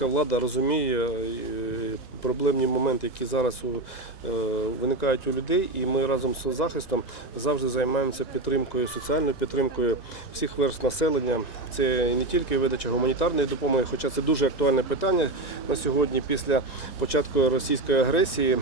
Міська влада розуміє проблемні моменти, які зараз е, виникають у людей, і ми разом з захистом завжди займаємося підтримкою, соціальною підтримкою всіх верств населення. Це не тільки видача гуманітарної допомоги, хоча це дуже актуальне питання на сьогодні. Після початку російської агресії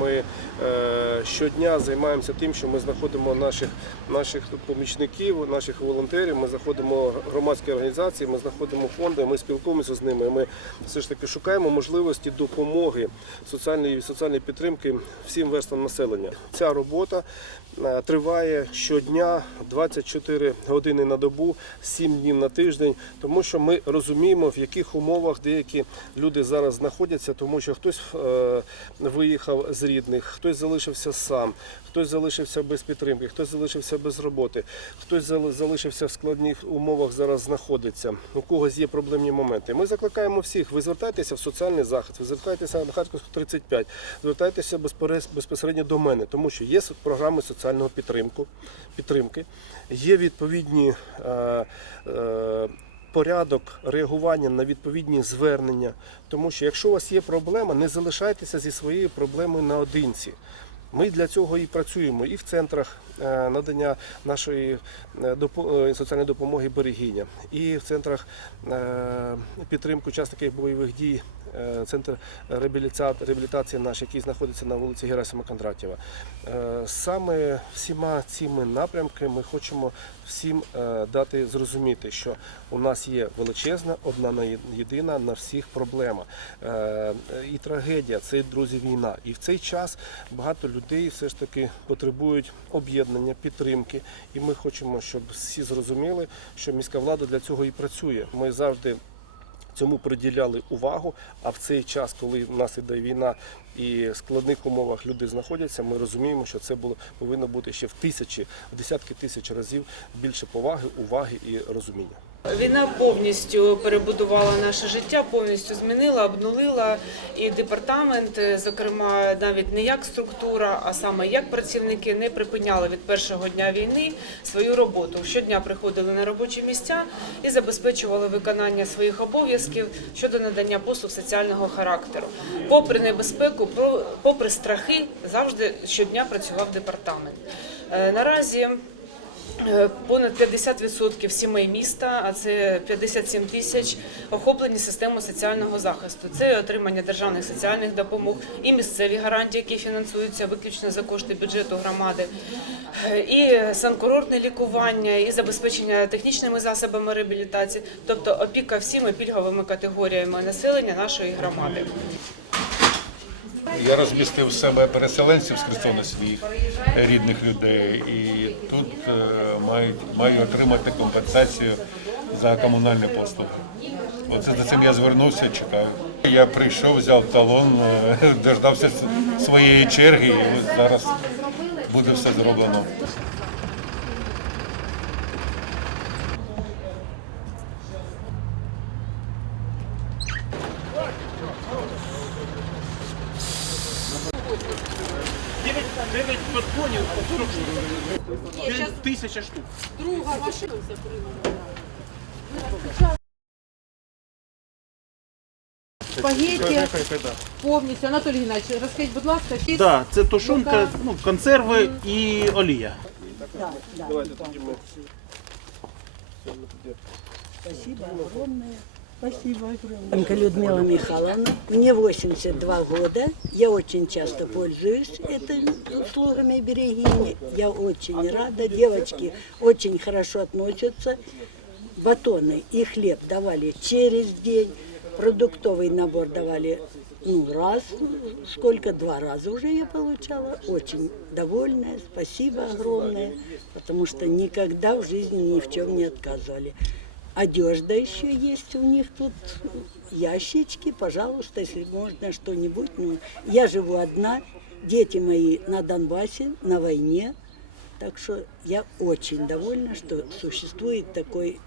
ми е, щодня займаємося тим, що ми знаходимо наших, наших помічників, наших волонтерів. Ми знаходимо громадські організації, ми знаходимо фонди, ми спілкуємося з ними. Ми все ж таки шукаємо можливості допомоги соціальної соціальної підтримки всім верствам населення. Ця робота е, триває щодня 24 години на добу, 7 днів на тиждень, тому що ми розуміємо, в яких умовах деякі люди зараз знаходяться, тому що хтось е, виїхав з рідних, хтось залишився сам, хтось залишився без підтримки, хтось залишився без роботи, хтось залишився в складних умовах зараз знаходиться. У когось є проблемні моменти. Ми закликаємо всіх. Ви звертайтеся в соціальний захист, ви звертайтеся на Харківську 35, звертайтеся безпосередньо до мене, тому що є програми соціального підтримку, підтримки, є відповідні. Е, е, Порядок реагування на відповідні звернення, тому що якщо у вас є проблема, не залишайтеся зі своєю проблемою наодинці. Ми для цього і працюємо і в центрах е, надання нашої е, е, соціальної допомоги берегіння, і в центрах підтримки учасників бойових дій, центр реабілітації наш, який знаходиться на вулиці Герасима Кондратєва. Е, Саме всіма цими напрямками ми хочемо всім е, дати зрозуміти, що у нас є величезна, одна на єдина на всіх проблема. Е, І трагедія це друзі війна. І в цей час багато людей все ж таки потребують об'єднання, підтримки. І ми хочемо, щоб всі зрозуміли, що міська влада для цього і працює. Ми завжди цьому приділяли увагу. А в цей час, коли в нас іде війна і в складних умовах люди знаходяться, ми розуміємо, що це було повинно бути ще в тисячі, в десятки тисяч разів більше поваги, уваги і розуміння. Війна повністю перебудувала наше життя, повністю змінила, обнулила і департамент, е, зокрема, навіть не як структура, а саме як працівники не припиняли від першого дня війни свою роботу. Щодня приходили на робочі місця і забезпечували виконання своїх обов'язків щодо надання послуг соціального характеру. Попри небезпеку, попри страхи, завжди щодня працював департамент. Е, Наразі Понад 50% сімей міста, а це 57 тисяч, охоплені системою соціального захисту. Це отримання державних соціальних допомог і місцеві гарантії, які фінансуються виключно за кошти бюджету громади, Е, і санкурортне лікування, і забезпечення технічними засобами реабілітації, тобто опіка всіми пільговими категоріями населення нашої громади. Я розмістив себе переселенців з Херсона своїх рідних людей, і тут е, мають маю отримати компенсацію за комунальні послуги. Оце за цим я звернувся, чекаю. Я прийшов, взяв талон, е, дождався своєї черги, і ось зараз буде все зроблено. Дев'ять дев'ять подгонів по 40 штук. Тисяча штук. Друга машина закрила. Спагетті повністю. Анатолій Геннадійович, розкажіть, будь ласка, чи Да, це тушонка, ну, консерви і олія. Давайте тоді ми. Спасибо огромное. Спасибо огромное. Людмила Михайловна, мне 82 года. Я очень часто пользуюсь этими услугами берегини. Я очень рада. Девочки очень хорошо относятся. Батоны и хлеб давали через день. Продуктовый набор давали ну, раз, сколько, два раза уже я получала. Очень довольная, спасибо огромное, потому что никогда в жизни ни в чем не отказывали. Одежда еще есть у них тут, ящички, пожалуйста, если можно что-нибудь. Ну, я живу одна, дети мои на Донбассе, на войне, так что я очень довольна, что существует такой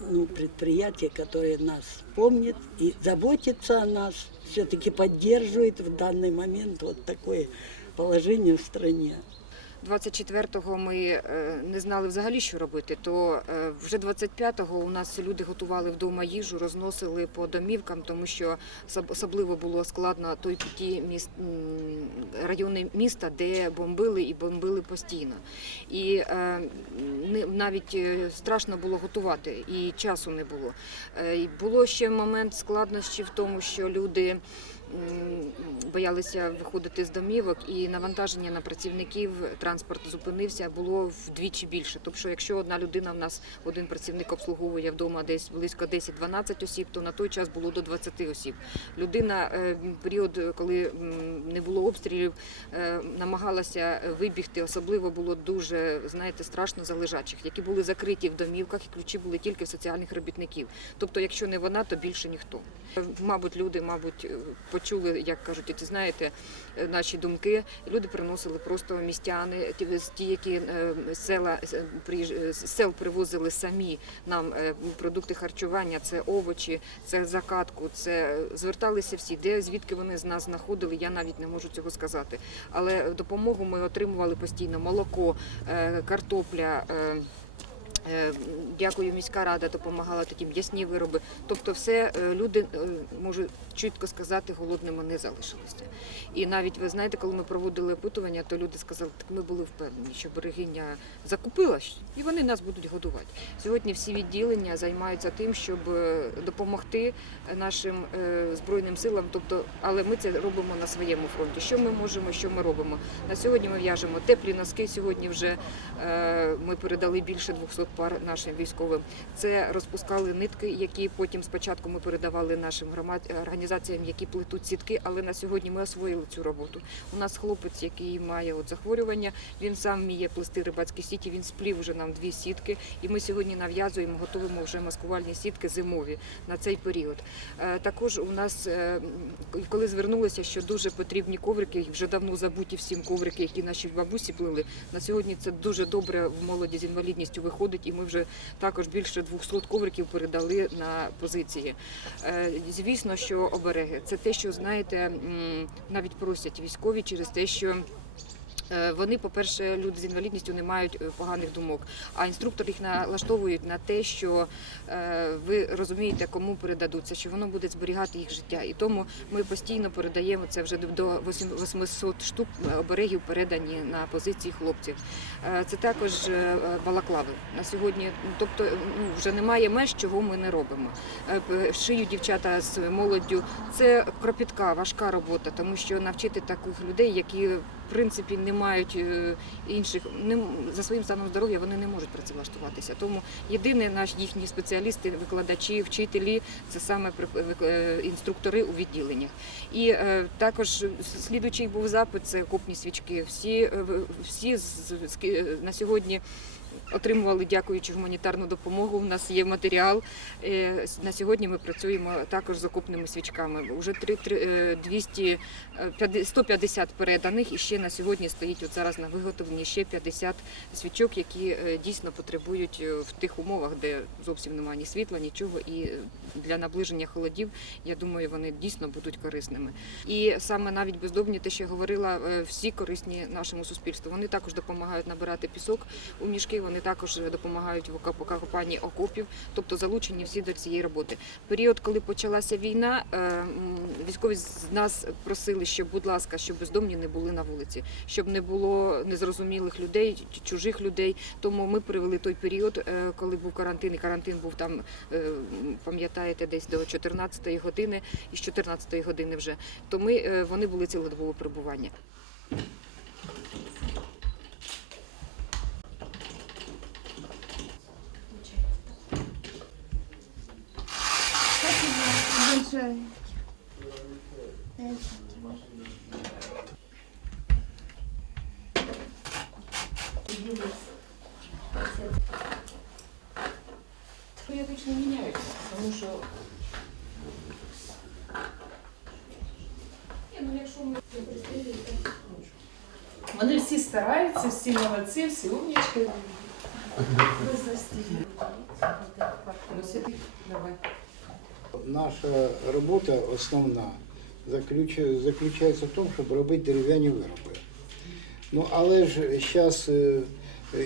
ну, предприятие, которое нас помнит и заботится о нас, все-таки поддерживает в данный момент вот такое положение в стране. 24-го ми е, не знали взагалі, що робити, то е, вже 25-го у нас люди готували вдома їжу, розносили по домівкам, тому що особливо було складно той ті міст, райони міста, де бомбили і бомбили постійно. І е, навіть страшно було готувати, і часу не було. Було ще момент складнощі в тому, що люди боялися виходити з домівок, і навантаження на працівників транспорт зупинився, було вдвічі більше. Тобто, якщо одна людина в нас один працівник обслуговує вдома десь близько 10-12 осіб, то на той час було до 20 осіб. Людина е, період, коли не було обстрілів, е, намагалася вибігти. Особливо було дуже знаєте страшно за лежачих, які були закриті в домівках, і ключі були тільки в соціальних робітників. Тобто, якщо не вона, то більше ніхто. Е, Мабуть, люди, мабуть, почули, як кажуть, ті знаєте, е, наші думки. Люди приносили просто містяни, ті, які е, села приїж- з сел привозили самі нам е, продукти харчування, це овочі, це закатку, це зверталися всі, де звідки вони з нас знаходили, я навіть не можу цього сказати. Але допомогу ми отримували постійно: молоко, е, картопля. Е, Дякую, міська рада допомагала тоді м'ясні вироби. Тобто, все е, люди е, можу чітко сказати, голодними не залишилися. І навіть ви знаєте, коли ми проводили опитування, то люди сказали, так ми були впевнені, що берегиня закупила і вони нас будуть годувати. Сьогодні всі відділення займаються тим, щоб допомогти нашим збройним силам. Тобто, але ми це робимо на своєму фронті. Що ми можемо, що ми робимо? На сьогодні ми в'яжемо теплі носки. Сьогодні вже ми передали більше 200 пар нашим військовим. Це розпускали нитки, які потім спочатку ми передавали нашим громад організаціям, які плетуть сітки. Але на сьогодні ми освоїли цю роботу. У нас хлопець, який має от захворювання, він сам вміє плести рибацькі сіті. Він сплів вже нам дві сітки, і ми сьогодні нав'язуємо, готуємо вже маскувальні сітки зимові на цей період. Е, Також у нас, е, коли звернулися, що дуже потрібні коврики, вже давно забуті всім коврики, які наші бабусі плели. На сьогодні це дуже добре в молоді з інвалідністю виходить, і ми вже також більше 200 ковриків передали на позиції. Е, Звісно, що обереги це те, що знаєте, навіть просять військові через те, що. Е, Вони, по-перше, люди з інвалідністю не мають е, поганих думок, а інструктор їх налаштовують на те, що е, ви розумієте, кому передадуться, що воно буде зберігати їх життя. І тому ми постійно передаємо це вже до 800 штук оберегів передані на позиції хлопців. Це також балаклави на сьогодні. Тобто, ну вже немає меж, чого ми не робимо. Шиють дівчата з молоддю. Це кропітка, важка робота, тому що навчити таких людей, які принципі не мають е, інших не за своїм станом здоров'я, вони не можуть працевлаштуватися. Тому єдине наші їхні спеціалісти, викладачі, вчителі це саме при- е, інструктори у відділеннях. І е, також слідуючий був запит це копні свічки. Всі е, всі е, на сьогодні. Отримували, дякуючи гуманітарну допомогу. У нас є матеріал. Е, На сьогодні ми працюємо також з окопними свічками. Уже три- три- е, 200, е, 50 150 переданих, і ще на сьогодні стоїть от зараз на виготовленні ще 50 свічок, які дійсно потребують в тих умовах, де зовсім немає ні світла, нічого. І для наближення холодів, я думаю, вони дійсно будуть корисними. І саме навіть бездомні, те, що я говорила, всі корисні нашому суспільству. Вони також допомагають набирати пісок у мішки. Вони також допомагають в окоп- окопанні окопів, тобто залучені всі до цієї роботи. Період, коли почалася війна, е, військові з нас просили, щоб, будь ласка, щоб бездомні не були на вулиці, щоб не було незрозумілих людей, чужих людей. Тому ми привели той період, е, коли був карантин, і карантин був там, е, пам'ятаєте, десь до 14-ї години, і з 14-ї години вже. То ми вони були цілодобове перебування. Періодично міняються, тому що Вони всі стараються, всі молодці, всі умнічки. Давай. Наша робота основна заключається в тому, щоб робити дерев'яні вироби. Ну, але ж зараз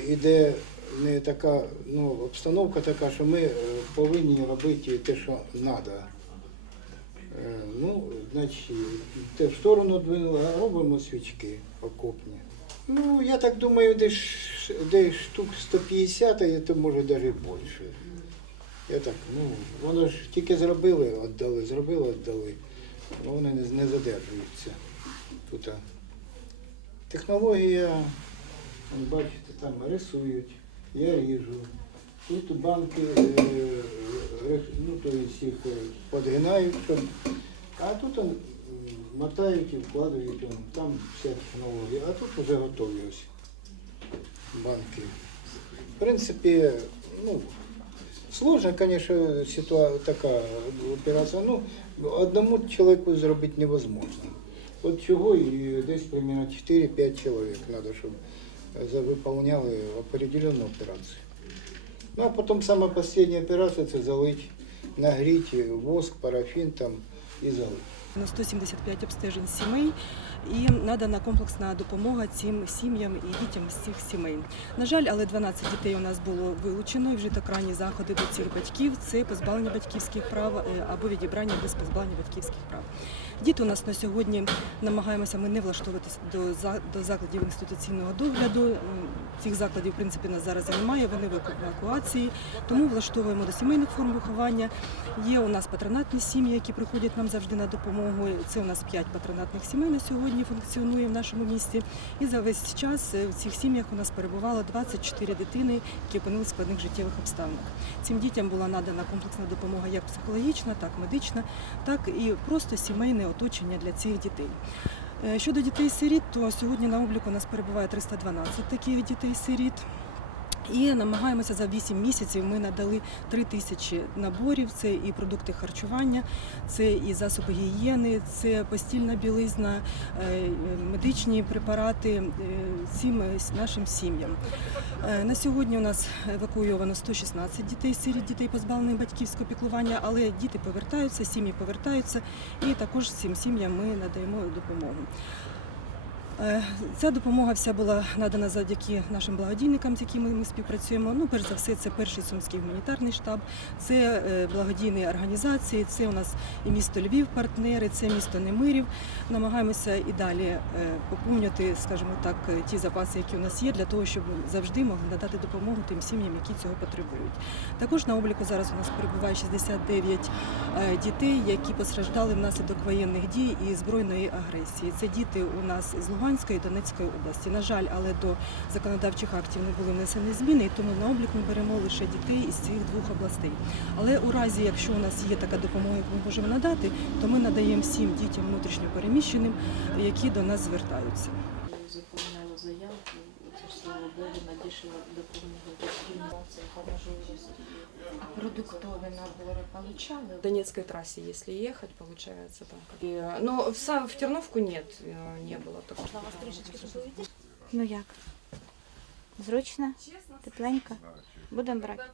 іде не така ну, обстановка така, що ми е, повинні робити те, що треба. Ну, значить, те в сторону двинули, а робимо свічки окопні. Ну, я так думаю, десь, десь штук 150, а то може навіть більше. Я так, ну, воно ж тільки зробили, віддали, зробили, віддали. Ну, вони не, не задержуються. Тут технологія, бачите, там рисують, я ріжу. Тут банки, е, ну, то їх е, подгинають, щоб, а тут он, мотають і вкладають, он, там вся технологія, а тут вже готові ось банки. В принципі, ну, Сложно, конечно, ситуация такая операція. Ну, одному чоловіку зробити невозможно. От чого і десь примерно 4-5 чоловік треба, щоб виповняли определенну операцію. Ну, а потім сама остання операція це залить, нагріти воск, парафін там і залить. На 175 обстежень сімей і надана комплексна допомога цим сім'ям і дітям з цих сімей. На жаль, але 12 дітей у нас було вилучено і вжито крайні заходи до цих батьків. Це позбавлення батьківських прав е, або відібрання без позбавлення батьківських прав. Діти у нас на сьогодні намагаємося ми не влаштовуватися до до закладів інституційного догляду. Цих закладів, в принципі, нас зараз і немає. Вони в евакуації, тому влаштовуємо до сімейних форм виховання. Є у нас патронатні сім'ї, які приходять нам завжди на допомогу. Це у нас 5 патронатних сімей на сьогодні функціонує в нашому місті. І за весь час е, в цих сім'ях у нас перебувало 24 дитини, які опинилися в складних життєвих обставинах. Цим дітям була надана комплексна допомога як психологічна, так медична, так і просто сімейне оточення для цих дітей. Е, Щодо дітей-сиріт, то сьогодні на обліку у нас перебуває 312 таких дітей-сиріт. І намагаємося за 8 місяців. Ми надали 3 тисячі наборів. Це і продукти харчування, це і засоби гігієни, це постільна білизна, е, медичні препарати е, цим е, нашим сім'ям. На сьогодні у нас евакуйовано 116 дітей, сиріт дітей позбавлених батьківського піклування, але діти повертаються, сім'ї повертаються, і також цим сім'ям ми надаємо допомогу. Е, Ця допомога вся була надана завдяки нашим благодійникам, з якими ми співпрацюємо. Ну, перш за все, це перший сумський гуманітарний штаб, це е, благодійні організації, це у нас і місто Львів, партнери, це місто Немирів. Намагаємося і далі е, поповнювати, скажімо так, ті запаси, які у нас є, для того, щоб завжди могли надати допомогу тим сім'ям, які цього потребують. Також на обліку зараз у нас перебуває 69 е, дітей, які постраждали внаслідок воєнних дій і збройної агресії. Це діти у нас з Луганської і Донецької області. На жаль, але до законодавчих актів не були внесені зміни, і тому на облік ми беремо лише дітей із цих двох областей. Але у разі, якщо у нас є така допомога, яку ми можемо надати, то ми надаємо всім дітям внутрішньопереміщеним, які до нас звертаються. Заповняла заявку, це ж слава Богу, надійшла допомога батьків. Це по можливості. Продуктові набори получали. В Донецкой трассе, если ехать, получается там. И, но в, сам, в Терновку нет, э, не было такого. Ну як? Зручно? Тепленько? Будемо брати.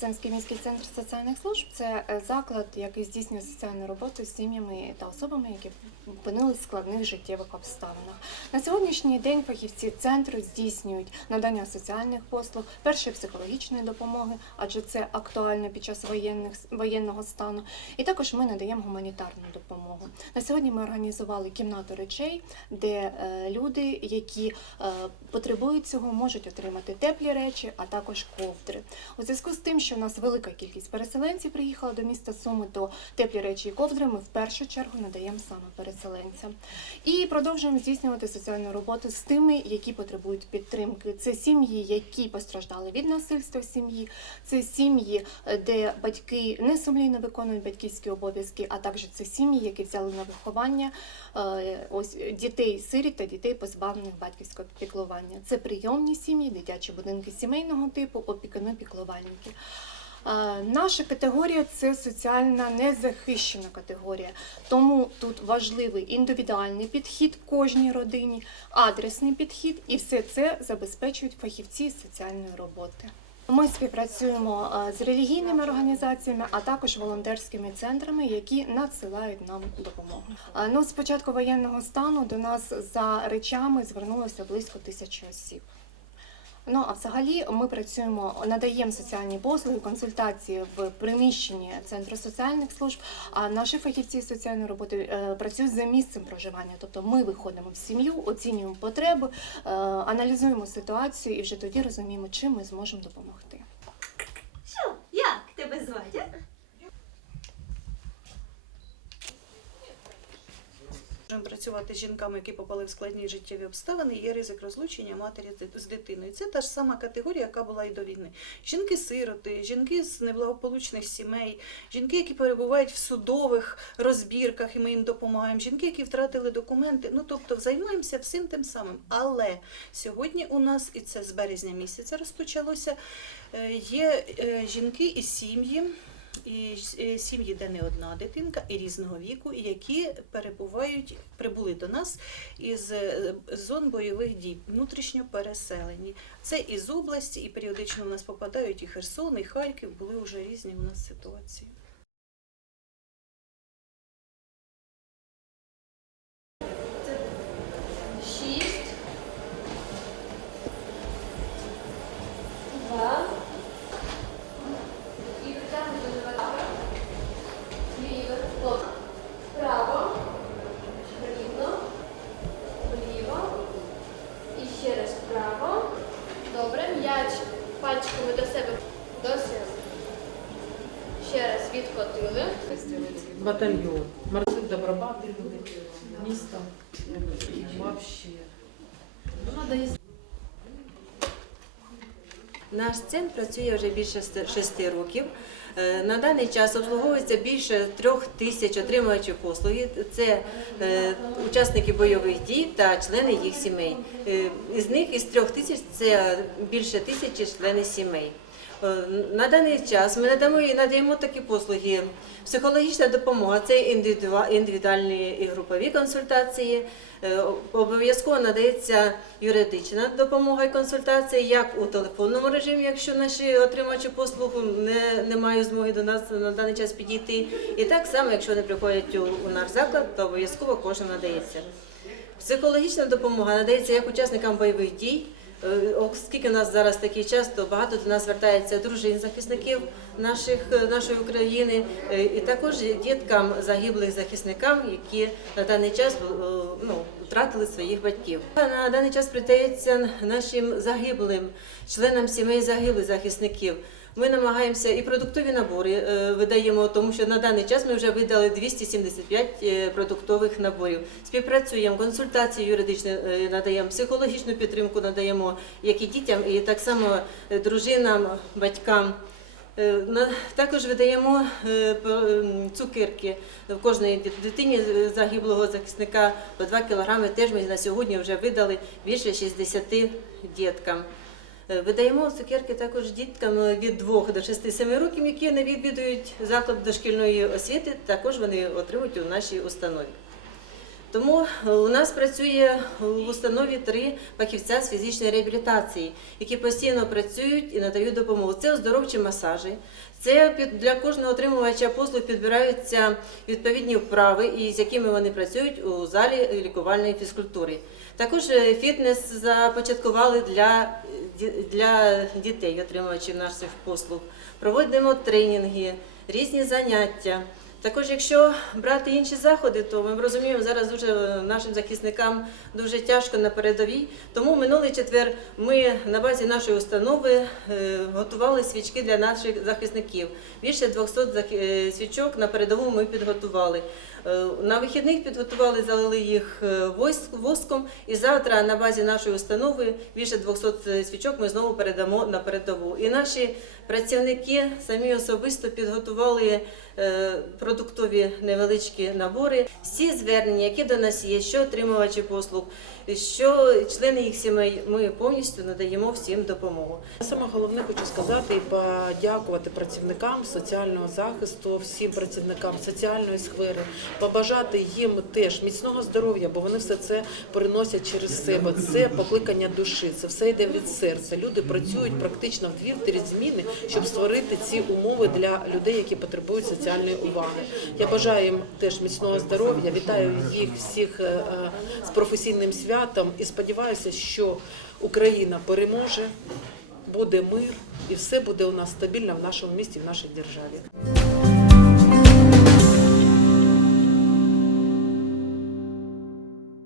Херсонський міський центр соціальних служб це е, заклад, який здійснює соціальну роботу з сім'ями та особами, які опинились в складних життєвих обставинах. На сьогоднішній день фахівці центру здійснюють надання соціальних послуг, першої психологічної допомоги, адже це актуально під час воєнних воєнного стану. І також ми надаємо гуманітарну допомогу. На сьогодні ми організували кімнату речей, де е, люди, які е, потребують цього, можуть отримати теплі речі, а також ковдри. У зв'язку з тим, що у нас велика кількість переселенців приїхала до міста Суми, то теплі речі і ковдри ми в першу чергу надаємо саме переселенцям. І продовжуємо здійснювати соціальну роботу з тими, які потребують підтримки. Це сім'ї, які постраждали від насильства сім'ї, це сім'ї, е, де батьки несумлінно виконують батьківські обов'язки, а також це сім'ї, які взяли на виховання е, ось дітей сиріт та дітей позбавлених батьківського піклування. Це прийомні сім'ї, дитячі будинки сімейного типу, опікуни, піклувальники. Наша категорія це соціальна незахищена категорія, тому тут важливий індивідуальний підхід кожній родині, адресний підхід, і все це забезпечують фахівці соціальної роботи. Ми співпрацюємо з релігійними організаціями, а також волонтерськими центрами, які надсилають нам допомогу. Ну, з початку воєнного стану до нас за речами звернулося близько тисячі осіб. Ну а взагалі ми працюємо, надаємо соціальні послуги, консультації в приміщенні центру соціальних служб. А наші фахівці соціальної роботи е, працюють за місцем проживання. Тобто ми виходимо в сім'ю, оцінюємо потреби, е, аналізуємо ситуацію і вже тоді розуміємо, чим ми зможемо допомогти. Що? Як тебе звати? а? Можемо працювати з жінками, які попали в складні життєві обставини, є ризик розлучення матері з- дитиною. Це та ж сама категорія, яка була і до війни. Жінки-сироти, жінки з неблагополучних сімей, жінки, які перебувають в судових розбірках, і ми їм допомагаємо, жінки, які втратили документи. Ну тобто займаємося всім тим самим. Але сьогодні у нас, і це з березня місяця розпочалося, е, є е, жінки і сім'ї сім'ї, де не одна дитинка, і різного віку, які перебувають, прибули до нас із е, зон бойових дій, внутрішньо переселені. Це із області, і періодично в нас попадають і Херсон, і Харків, були вже різні у нас ситуації. Батальйон. Маршрут добробати люди. Місто. Вообще. Ну. Наш центр працює вже більше шести років. Е, На даний час обслуговується більше трьох тисяч отримувачів послуги. Це е, учасники бойових дій та члени їх сімей. Е, Із них із трьох тисяч це більше тисячі члени сімей. Е, На даний час ми надамо і надаємо такі послуги. Психологічна допомога це індивідуальні і групові консультації. Е, Обов'язково надається юридична допомога і консультація як у телефонному режимі, якщо наші отримувачі послуг не, не мають змоги до нас на даний час підійти. І так само, якщо вони приходять у, у наш заклад, то обов'язково кожен надається. Психологічна допомога надається як учасникам бойових дій. Е, Оскільки у нас зараз такий час, то багато до нас звертається дружин захисників наших, е, нашої України, е, і також діткам загиблих захисникам, які на даний час ну, втратили своїх батьків. На даний час придається нашим загиблим членам сімей загиблих захисників. Ми намагаємося і продуктові набори е, видаємо, тому що на даний час ми вже видали 275 е, продуктових наборів. Співпрацюємо, консультації юридичні е, надаємо, психологічну підтримку надаємо як і дітям, і так само дружинам, батькам. Також видаємо ем, цукерки в кожної дитині загиблого захисника по 2 кілограми. Теж ми на сьогодні вже видали більше 60 діткам. Е, Видаємо цукерки також діткам е, від 2 до 6-7 років, які не відвідують заклад дошкільної освіти, також вони отримують у нашій установі. Тому у нас працює в установі три фахівця з фізичної реабілітації, які постійно працюють і надають допомогу. Це оздоровчі масажі. Це для кожного отримувача послуг підбираються відповідні вправи, і з якими вони працюють у залі лікувальної фізкультури. Також е, фітнес започаткували для, для дітей, отримувачів наших послуг. Проводимо тренінги, різні заняття. Також, якщо брати інші заходи, то ми розуміємо, зараз дуже е, нашим захисникам дуже тяжко на передовій. Тому минулий четвер ми на базі нашої установи е, готували свічки для наших захисників. Більше 200 е, свічок на передову ми підготували. На вихідних підготували, залили їх воском. І завтра на базі нашої установи більше 200 свічок ми знову передамо на передову. І наші працівники самі особисто підготували е, продуктові невеличкі набори. Всі звернення, які до нас є, що отримувачі послуг, що члени їх сімей, ми повністю надаємо всім допомогу. Саме головне хочу сказати і подякувати працівникам соціального захисту, всім працівникам соціальної сфери, побажати їм теж міцного здоров'я, бо вони все це переносять через себе. Це покликання душі, це все йде від серця. Люди працюють практично в дві-три зміни, щоб створити ці умови для людей, які потребують соціальної уваги. Я бажаю їм теж міцного здоров'я. Вітаю їх всіх е, е, з професійним святом і сподіваюся, що Україна переможе, буде мир і все буде у нас стабільно в нашому місті, в нашій державі.